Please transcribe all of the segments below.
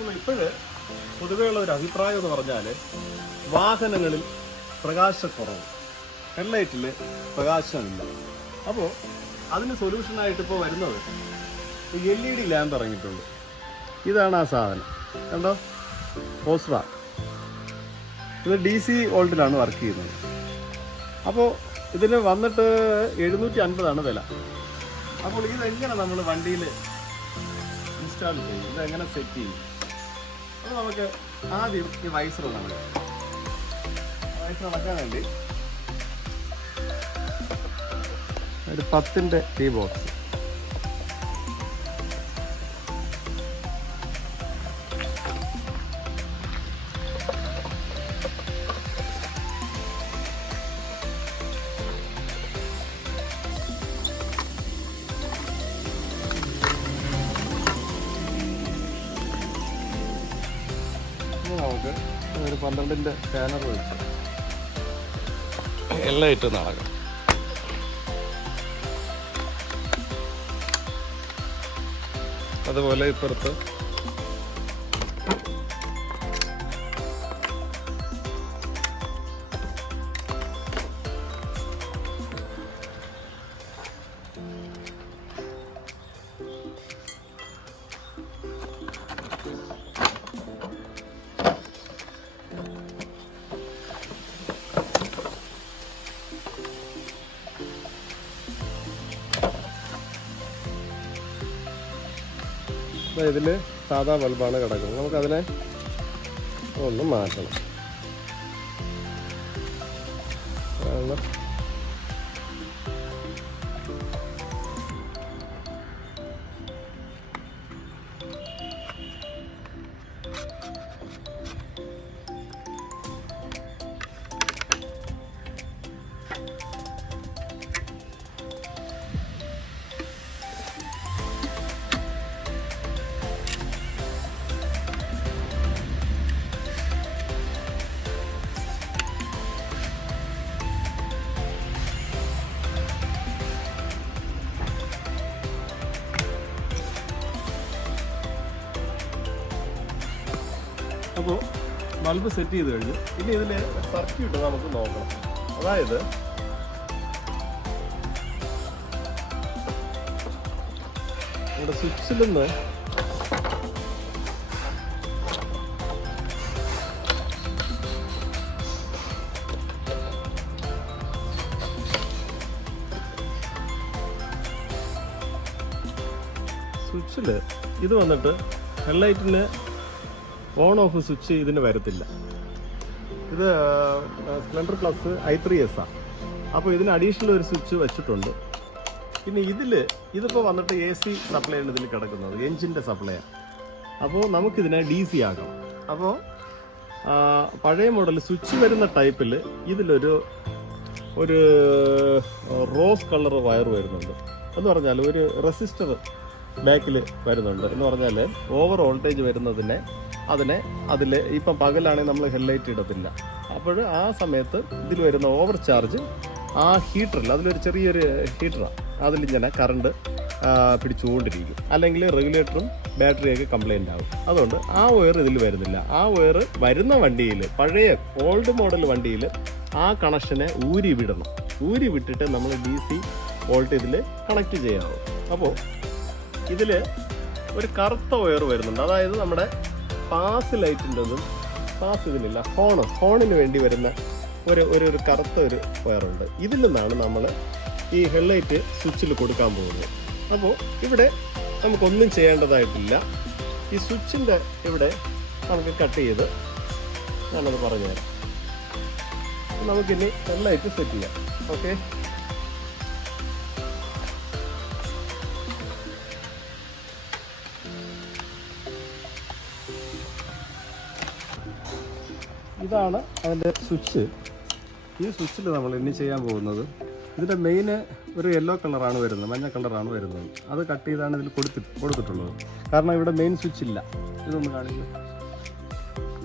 അപ്പോൾ ഇപ്പോഴ് പൊതുവെയുള്ള ഒരു അഭിപ്രായം എന്ന് പറഞ്ഞാൽ വാഹനങ്ങളിൽ പ്രകാശക്കുറവ്, ഹെഡ്ലൈറ്റിൽ പ്രകാശമില്ല. അപ്പോൾ അതിന് സൊല്യൂഷനായിട്ട് ഇപ്പോൾ വരുന്നത് LED ലാമ്പ് ഇറങ്ങിയിട്ടുണ്ട്. ഇതാണ് ആ സാധനം, കണ്ടോ, ഓസ്ട്ര. ഇത് DC വോൾട്ടിലാണ് വർക്ക് ചെയ്യുന്നത്. അപ്പോൾ ഇതിന് വന്നിട്ട് 750 വില. അപ്പോൾ ഇതെങ്ങനെ നമ്മൾ വണ്ടിയിൽ ഇൻസ്റ്റാൾ ചെയ്യും, ഇതെങ്ങനെ സെറ്റ് ചെയ്യും? അപ്പോൾ നമുക്ക് ആദ്യം ഈ വൈസർ നടക്കാൻ വേണ്ടി ഒരു 10-ന്റെ ടീ ബോക്സ്, നമുക്ക് ഒരു 12-ന്റെ സ്കാനർ വെച്ച് എല്ലാം ഇട്ട് നടക്കാം. അതുപോലെ ഇപ്പുറത്ത് ഇതിൽ സാധാ ബൾബാണ് കിടക്കുന്നത്. നമുക്കതിനെ ഒന്ന് മാറ്റണം. അപ്പോൾ ബൾബ് സെറ്റ് ചെയ്ത് കഴിഞ്ഞു. ഇനി ഇതിൽ സർക്യൂട്ട് നമുക്ക് നോക്കണം. അതായത് ഇവിടെ സ്വിച്ചിൽ നിന്ന് ഇത് വന്നിട്ട് ഹെഡ്ലൈറ്റിന് ഓൺ ഓഫ് സ്വിച്ച് ഇതിന് വരത്തില്ല. ഇത് സ്പ്ലെൻഡർ പ്ലസ് I3s ആണ്. അപ്പോൾ ഇതിന് അഡീഷണൽ ഒരു സ്വിച്ച് വെച്ചിട്ടുണ്ട്. പിന്നെ ഇതിപ്പോൾ വന്നിട്ട് AC സപ്ലൈയാണ് ഇതിൽ കിടക്കുന്നത്, എൻജിൻ്റെ സപ്ലൈയാണ്. അപ്പോൾ നമുക്കിതിനെ DC ആക്കാം. അപ്പോൾ പഴയ മോഡൽ സ്വിച്ച് വരുന്ന ടൈപ്പിൽ ഇതിലൊരു റോസ് കളർ വയർ വരുന്നുണ്ട്. എന്ന് പറഞ്ഞാൽ ഒരു റെസിസ്റ്റർ ബാക്കിൽ വരുന്നുണ്ട്. എന്ന് പറഞ്ഞാൽ ഓവർ വോൾട്ടേജ് വരുന്നതിനെ അതിൽ ഇപ്പം പകലാണെങ്കിൽ നമ്മൾ ഹെഡ്ലൈറ്റ് ഇടത്തില്ല. അപ്പോൾ ആ സമയത്ത് ഇതിൽ വരുന്ന ഓവർ ചാർജ് ആ ഹീറ്ററിൽ, അതിലൊരു ചെറിയൊരു ഹീറ്ററാണ്, അതിലിങ്ങനെ കറണ്ട് പിടിച്ചുകൊണ്ടിരിക്കും. അല്ലെങ്കിൽ റെഗുലേറ്ററും ബാറ്ററിയൊക്കെ കംപ്ലൈൻ്റ് ആകും. അതുകൊണ്ട് ആ വയർ ഇതിൽ വരുന്നില്ല. ആ വയർ വരുന്ന വണ്ടിയിൽ, പഴയ ഓൾഡ് മോഡൽ വണ്ടിയിൽ ആ കണക്ഷനെ ഊരി വിട്ടിട്ട് നമ്മൾ DC വോൾട്ട് ഇതിൽ കണക്ട് ചെയ്യാവും. അപ്പോൾ ഇതിൽ ഒരു കറുത്ത വയർ വരുന്നുണ്ട്. അതായത് നമ്മുടെ പാസ് ലൈറ്റിൻ്റെതും, പാസ് ഇതിനില്ല, ഹോണിന് വേണ്ടി വരുന്ന ഒരു കറുത്ത ഒരു വയറുണ്ട്. ഇതിൽ നിന്നാണ് നമ്മൾ ഈ ഹെഡ്ലൈറ്റ് സ്വിച്ചിൽ കൊടുക്കാൻ പോകുന്നത്. അപ്പോൾ ഇവിടെ നമുക്കൊന്നും ചെയ്യേണ്ടതായിട്ടില്ല. ഈ സ്വിച്ചിൻ്റെ ഇവിടെ നമുക്ക് കട്ട് ചെയ്ത് ഞാനത് പറഞ്ഞുതരാം. നമുക്കിനി ഹെഡ്ലൈറ്റ് സെറ്റ് ചെയ്യാം. ഓക്കെ, ഇതാണ് അതിൻ്റെ സ്വിച്ച്. ഈ സ്വിച്ചിൽ നമ്മൾ ഇനി ചെയ്യാൻ പോകുന്നത്, ഇതിൻ്റെ മെയിന് ഒരു യെല്ലോ കളറാണ് വരുന്നത്, മഞ്ഞ കളറാണ് വരുന്നത്. അത് കട്ട് ചെയ്താണ് ഇതിൽ കൊടുത്തിട്ടുള്ളത്. കാരണം ഇവിടെ മെയിൻ സ്വിച്ച് ഇല്ല. ഇതൊന്ന് കാണിക്കും,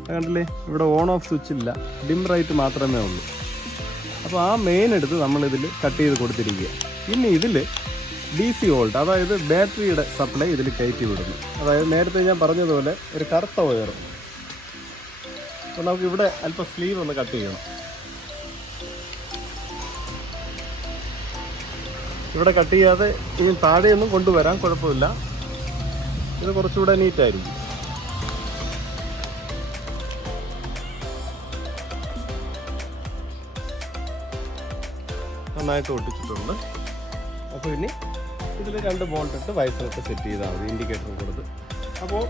കണ്ടില്ലേ, ഇവിടെ ഓൺ ഓഫ് സ്വിച്ച് ഇല്ല, ഡിം റൈറ്റ് മാത്രമേ ഉള്ളൂ. അപ്പോൾ ആ മെയിൻ എടുത്ത് നമ്മളിതിൽ കട്ട് ചെയ്ത് കൊടുത്തിരിക്കുക. ഇനി ഇതിൽ DC വോൾട്ട്, അതായത് ബാറ്ററിയുടെ സപ്ലൈ ഇതിൽ കയറ്റി വിടുന്നു. അതായത് നേരത്തെ ഞാൻ പറഞ്ഞതുപോലെ ഒരു കറുത്ത വയർ. അപ്പോൾ നമുക്ക് ഇവിടെ അല്പം സ്ലീവ് ഒന്ന് കട്ട് ചെയ്യണം. ഇവിടെ കട്ട് ചെയ്യാതെ ഇനി താഴെയൊന്നും കൊണ്ടുവരാൻ കുഴപ്പമില്ല. ഇത് കുറച്ചുകൂടെ നീറ്റായിരിക്കും. നന്നായിട്ട് ഒട്ടിച്ചിട്ടുണ്ട്. അപ്പോൾ ഇനി ഇതിൽ 2 ബോൾട്ട് ഇട്ട് വയസ്സിനൊക്കെ സെറ്റ് ചെയ്താൽ മതി, ഇൻഡിക്കേറ്റർ കൊടുത്ത്. അപ്പോൾ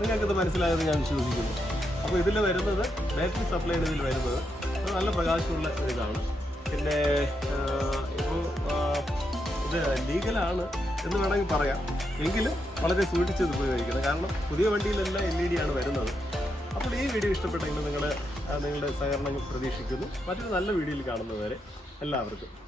നിങ്ങൾക്കിത് മനസ്സിലായത് ഞാൻ വിശ്വസിക്കുന്നു. അപ്പോൾ ഇതിൽ വരുന്നത് ബാറ്ററി സപ്ലൈയുടെ ഇതിൽ വരുന്നത് നല്ല പ്രകാശമുള്ള ഇതാണ്. പിന്നെ ഇപ്പോൾ ഇത് ലീഗലാണ് എന്ന് വേണമെങ്കിൽ പറയാം, എങ്കിലും വളരെ സൂക്ഷിച്ചത് ഉപയോഗിക്കണം. കാരണം പുതിയ വണ്ടിയിലെല്ലാം LED ആണ് വരുന്നത്. അപ്പോൾ ഈ വീഡിയോ ഇഷ്ടപ്പെട്ടെങ്കിൽ നിങ്ങളുടെ സഹകരണം പ്രതീക്ഷിക്കുന്നു. മറ്റൊരു നല്ല വീഡിയോയിൽ കാണുന്നതുവരെ എല്ലാവർക്കും